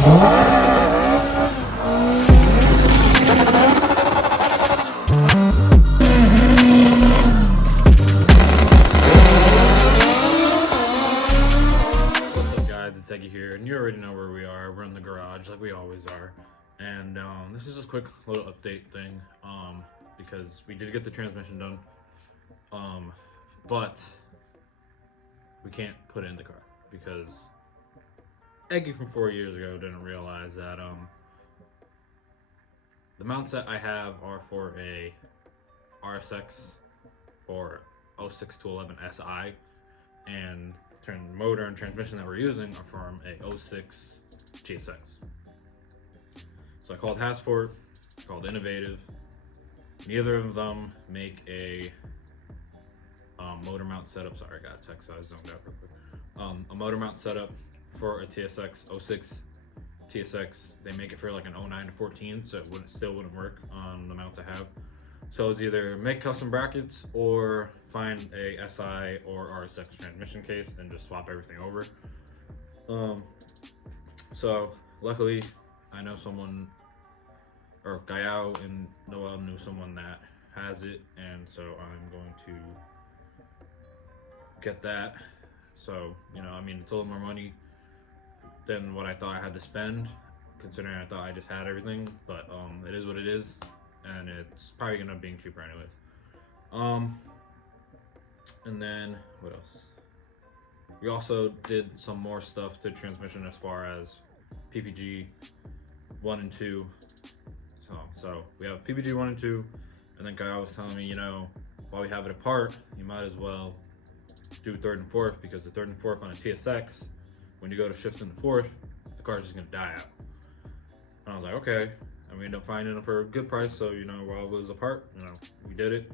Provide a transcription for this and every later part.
Guys, it's Eggie here, and you already know where we are. We're in the garage like we always are, and this is just a quick little update thing, because we did get the transmission done, but we can't put it in the car because Eggie from 4 years ago didn't realize that the mounts that I have are for a RSX or 06 to 11 SI, and motor and transmission that we're using are from a 06 TSX. So I called Hasport, called Innovative. Neither of them make a motor mount setup. Sorry, I got a text, so I zoned out real quick. A motor mount setup for a TSX 06 TSX. They make it for like an 09 to 14, so it still wouldn't work on the mount I have. So it's either make custom brackets or find a SI or RSX transmission case and just swap everything over. So luckily I know someone, or Gayao and Noel knew someone that has it, and so I'm going to get that. So, you know, I mean, it's a little more money than what I thought I had to spend, considering I thought I just had everything, but it is what it is. And it's probably gonna be cheaper anyways. And then what else? We also did some more stuff to transmission as far as PPG 1 and 2. So we have PPG 1 and 2, and then Guy was telling me, you know, while we have it apart, you might as well do 3rd and 4th, because the 3rd and 4th on a TSX, when you go to shift in the 4th, the car's just gonna die out. And I was like, okay. And we ended up finding it for a good price, so, you know, while it was apart, you know, we did it.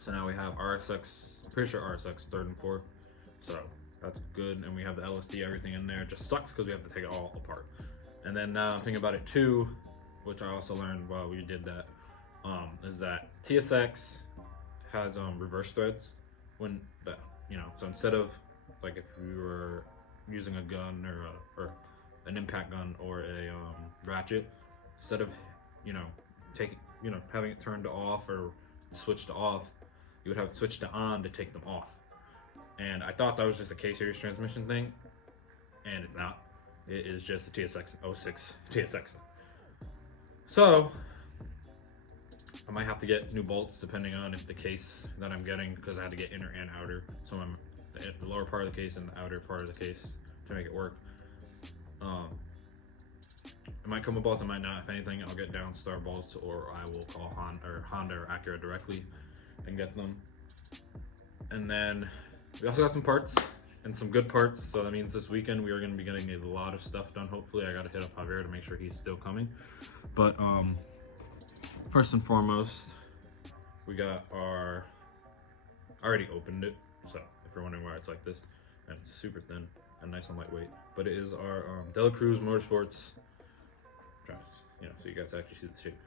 So now we have RSX, I'm pretty sure RSX 3rd and 4th, so that's good. And we have the LSD, everything in there. It just sucks because we have to take it all apart. And then now I'm thinking about it too, which I also learned while we did that, is that TSX has reverse threads when, you know, so instead of like if we were using a gun or an impact gun or a ratchet, instead of, you know, having it turned off or switched to off, you would have it switched to on to take them off. And I thought that was just a K-series transmission thing, and it's not. It is just a TSX 06 TSX. So I might have to get new bolts depending on if the case that I'm getting, because I had to get inner and outer. So I'm the lower part of the case and the outer part of the case to make it work. It might come with bolts, it might not. If anything, I'll get Downstar bolts, or I will call Honda or Acura directly and get them. And then we also got some parts, and some good parts. So that means this weekend we are going to be getting a lot of stuff done. Hopefully, I got to hit up Javier to make sure he's still coming. But first and foremost, we got our, I already opened it, so if you're wondering why it's like this, and it's super thin and nice and lightweight, but it is our Dela Cruz Motorsports. You know, so you guys actually see the shape,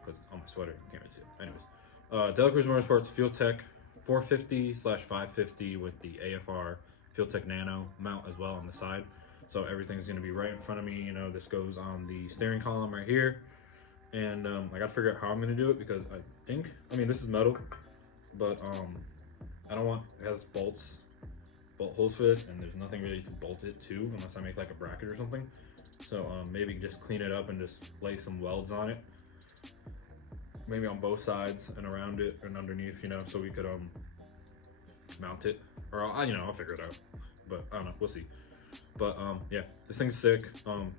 because it's on my sweater, you can't really see it. Anyways, Dela Cruz Motorsports Fuel Tech 450/550 with the AFR Fuel Tech Nano mount as well on the side. So everything's going to be right in front of me. You know, this goes on the steering column right here, and I got to figure out how I'm going to do it, because I mean, this is metal, but I don't want, it has bolt holes for this, and there's nothing really to bolt it to unless I make like a bracket or something. So maybe just clean it up and just lay some welds on it, maybe on both sides and around it and underneath, you know, so we could mount it, or I'll figure it out, but I don't know, we'll see. But yeah, this thing's sick,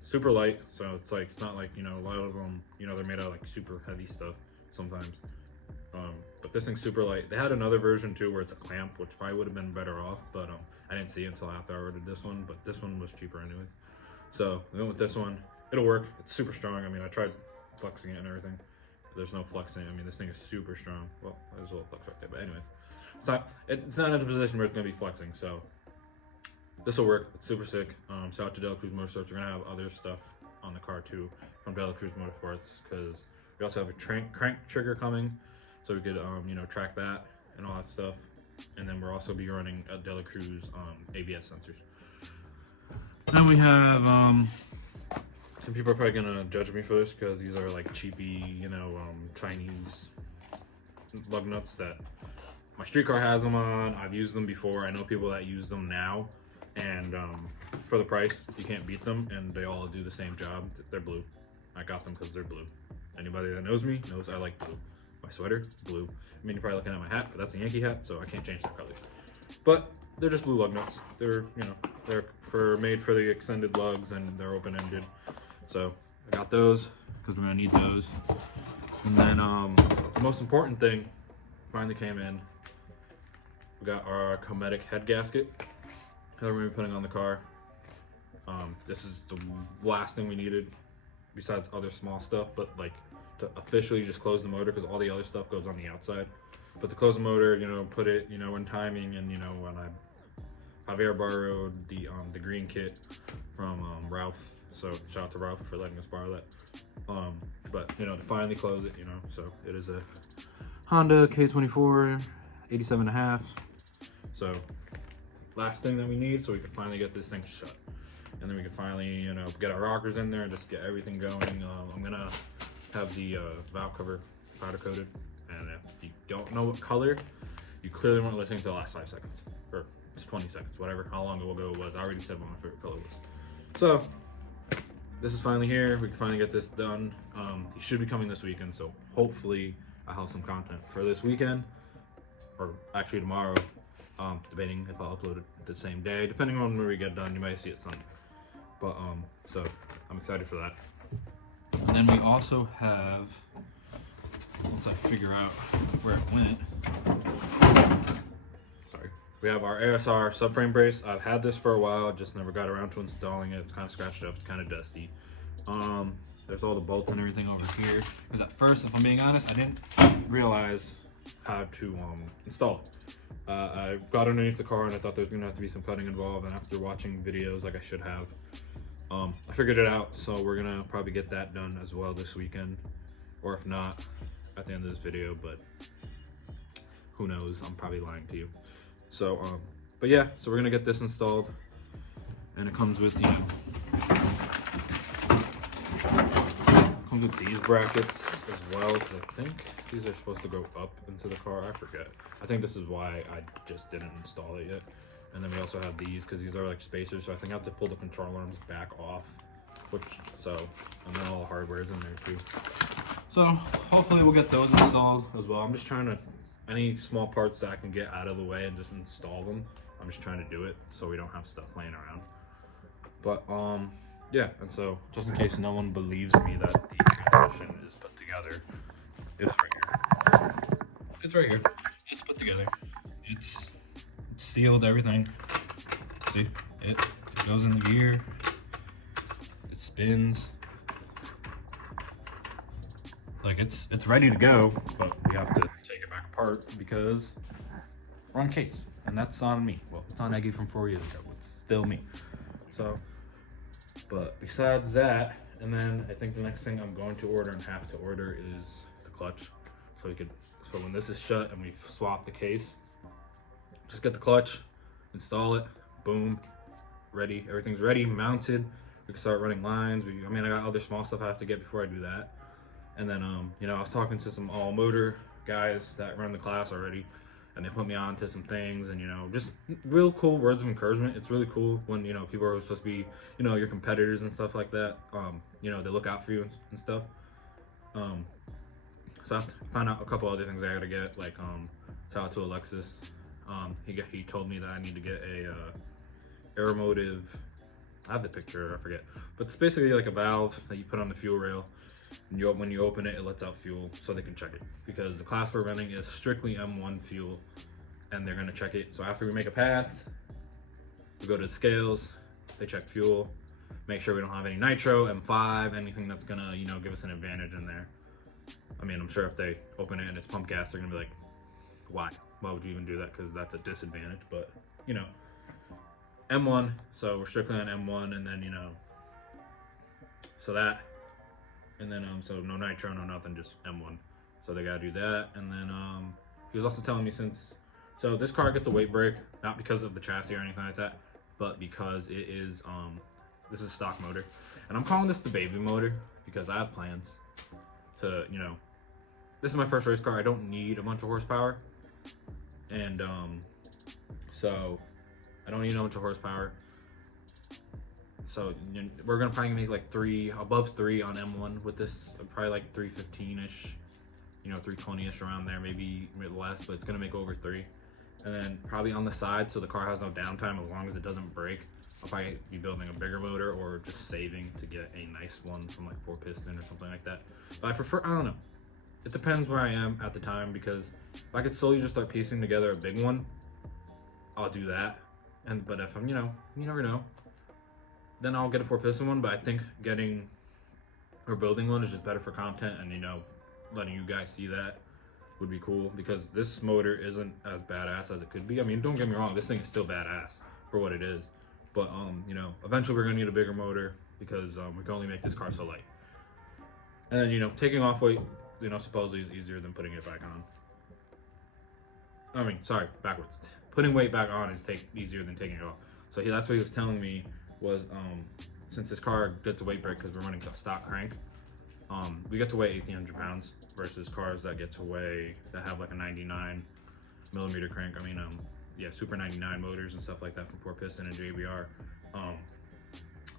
super light, so it's like, it's not like, you know, a lot of them, you know, they're made out of like super heavy stuff sometimes, but this thing's super light. They had another version too where it's a clamp, which probably would have been better off, but I didn't see it until after I ordered this one, but this one was cheaper anyways. So we went with this one. It'll work. It's super strong. I mean, I tried flexing it and everything. There's no flexing. I mean, this thing is super strong. Well, there's a little flex right there, but anyways, it's not in a position where it's gonna be flexing. So this will work. It's super sick. Shout out to Dela Cruz Motorsports. We're gonna have other stuff on the car too from Dela Cruz Motorsports, because we also have a crank trigger coming, so we could you know, track that and all that stuff. And then we'll also be running a Dela Cruz ABS sensors. Then we have some people are probably gonna judge me for this because these are like cheapy, you know, Chinese lug nuts that my street car has them on. I've used them before. I know people that use them now, and for the price, you can't beat them, and they all do the same job. They're blue. I got them because they're blue. Anybody that knows me knows I like blue. My sweater, blue. I mean, you're probably looking at my hat, but that's a Yankee hat, so I can't change the color. But they're just blue lug nuts. They're, you know, they're made for the extended lugs, and they're open-ended. So I got those because we're gonna need those. And then the most important thing finally came in. We got our Cometic head gasket that we're gonna be putting on the car. This is the last thing we needed besides other small stuff, but like to officially just close the motor, because all the other stuff goes on the outside. But to close the motor, you know, put it, you know, in timing, and you know, when Javier borrowed the green kit from Ralph, so shout out to Ralph for letting us borrow that. But you know, to finally close it, you know, so it is a Honda K24 87.5. So last thing that we need, so we can finally get this thing shut, and then we can finally, you know, get our rockers in there and just get everything going. I'm gonna have the valve cover powder coated, and if you don't know what color, you clearly weren't listening to the last 5 seconds, or it's 20 seconds, whatever, how long ago it was. I already said what my favorite color was. So this is finally here. We can finally get this done. He should be coming this weekend, so hopefully I'll have some content for this weekend, or actually tomorrow. Debating if I'll upload it the same day. Depending on where we get done, you might see it Sunday. But so I'm excited for that. And then we also have, once I figure out where it went, sorry, we have our ASR subframe brace. I've had this for a while, just never got around to installing it. It's kind of scratched up, it's kind of dusty. There's all the bolts and everything over here. Because at first, if I'm being honest, I didn't realize how to install it. I got underneath the car and I thought there was gonna have to be some cutting involved, and after watching videos like I should have, I figured it out. So we're gonna probably get that done as well this weekend, or if not, at the end of this video, but who knows, I'm probably lying to you. So but yeah, so we're gonna get this installed, and it comes with, you know, comes with these brackets as well, because I think these are supposed to go up into the car. I forget. I think this is why I just didn't install it yet. And then we also have these, because these are like spacers, so I think I have to pull the control arms back off, and then all the hardware is in there too. So hopefully we'll get those installed as well. I'm just trying to, any small parts that I can get out of the way and just install them, I'm just trying to do it so we don't have stuff laying around. But yeah, and so just in case no one believes me that the transmission is put together, it's right here. It's right here. It's put together. It's sealed, everything. See, it goes in the gear. It spins. Like it's ready to go, but we have to take it back apart because we're on case, and that's on me. Well, it's on Eggie from 4 years ago. It's still me. So, but besides that, and then I think the next thing I'm going to order and have to order is the clutch, so we could. So when this is shut and we swap the case, just get the clutch, install it, boom, ready. Everything's ready, mounted. We can start running lines. I mean, I got other small stuff I have to get before I do that. And then, you know, I was talking to some all motor guys that run the class already, and they put me on to some things, and, you know, just real cool words of encouragement. It's really cool when, you know, people are supposed to be, you know, your competitors and stuff like that. You know, they look out for you and stuff. So I have to find out a couple other things I gotta get, like shout out to Alexis. He told me that I need to get a aeromotive, I have the picture, I forget, but it's basically like a valve that you put on the fuel rail, and when you open it, it lets out fuel so they can check it, because the class we're running is strictly M1 fuel, and they're gonna check it. So after we make a pass, we go to the scales, they check fuel, make sure we don't have any nitro, M5, anything that's gonna, you know, give us an advantage in there. I mean, I'm sure if they open it and it's pump gas, they're gonna be like, why would you even do that? Because that's a disadvantage. But, you know, M1, so we're strictly on M1, and then, you know, so that, and then so no nitro, no nothing, just M1. So they gotta do that. And then he was also telling me, so this car gets a weight break, not because of the chassis or anything like that, but because it is This is stock motor, and I'm calling this the baby motor because I have plans to, you know, this is my first race car. I don't need a bunch of horsepower, and so I don't need a bunch of horsepower. So we're gonna probably make like above 3 on M1 with this, probably like 315-ish, you know, 320-ish around there, maybe a bit less, but it's gonna make over 3. And then probably on the side, so the car has no downtime as long as it doesn't break. I'll probably be building a bigger motor or just saving to get a nice one from like 4-piston or something like that. But I prefer, I don't know. It depends where I am at the time, because if I could slowly just start piecing together a big one, I'll do that. But if I'm, you know, you never know, then I'll get a 4-piston one. But I think getting or building one is just better for content, and, you know, letting you guys see that would be cool, because this motor isn't as badass as it could be. I mean, don't get me wrong, this thing is still badass for what it is. But, you know, eventually we're gonna need a bigger motor because we can only make this car so light. And then, you know, taking off weight, you know, supposedly is easier than putting it back on. I mean, sorry, backwards. Putting weight back on is easier than taking it off. So that's what he was telling me was, since this car gets a weight break because we're running a stock crank, we get to weigh 1,800 pounds versus cars that that have like a 99mm crank. I mean, yeah, Super 99 motors and stuff like that from 4-piston and JBR.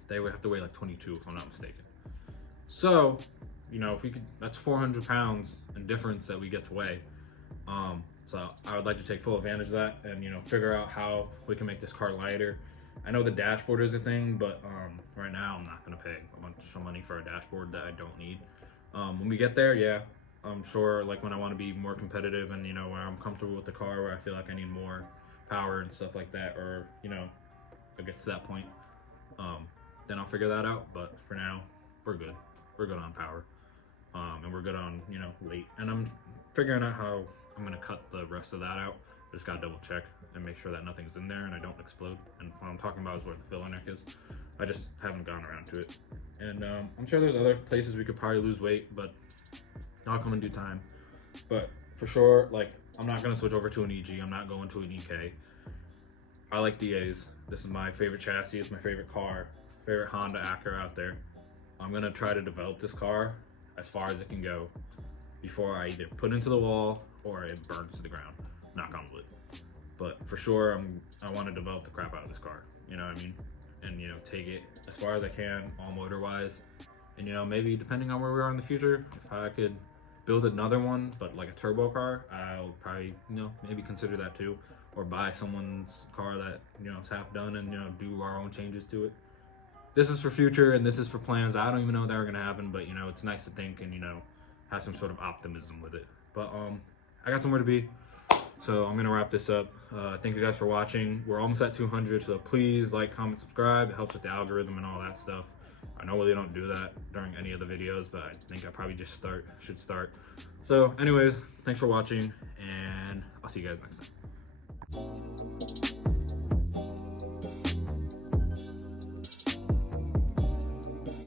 They would have to weigh like 22 if I'm not mistaken. So, you know, if we could, that's 400 pounds in difference that we get to weigh. So I would like to take full advantage of that and, you know, figure out how we can make this car lighter. I know the dashboard is a thing, but right now I'm not gonna pay a bunch of money for a dashboard that I don't need. When we get there, yeah, I'm sure, like when I want to be more competitive and, you know, where I'm comfortable with the car, where I feel like I need more power and stuff like that, or, you know, it gets to that point, then I'll figure that out. But for now, we're good. We're good on power, and we're good on, you know, weight. And I'm figuring out how I'm gonna cut the rest of that out. Just gotta double check and make sure that nothing's in there and I don't explode. And what I'm talking about is where the filler neck is. I just haven't gone around to it. And I'm sure there's other places we could probably lose weight, but I'll come in due time. But for sure, like, I'm not gonna switch over to an EG. I'm not going to an EK. I like DAs. This is my favorite chassis. It's my favorite car, favorite Honda Acura out there. I'm gonna try to develop this car as far as it can go before I either put it into the wall or it burns to the ground. Knock on wood. But for sure, I want to develop the crap out of this car. You know what I mean? And, you know, take it as far as I can, all motor wise. And, you know, maybe depending on where we are in the future, if I could build another one, but like a turbo car, I'll probably, you know, maybe consider that too. Or buy someone's car that, you know, is half done and, you know, do our own changes to it. This is for future and this is for plans. I don't even know if they're gonna happen, but, you know, it's nice to think and, you know, have some sort of optimism with it. But I got somewhere to be, so I'm gonna wrap this up. Thank you guys for watching. We're almost at 200, so please like, comment, subscribe. It helps with the algorithm and all that stuff. I normally don't do that during any of the videos, but I think I probably just should start. So anyways, thanks for watching, and I'll see you guys next time.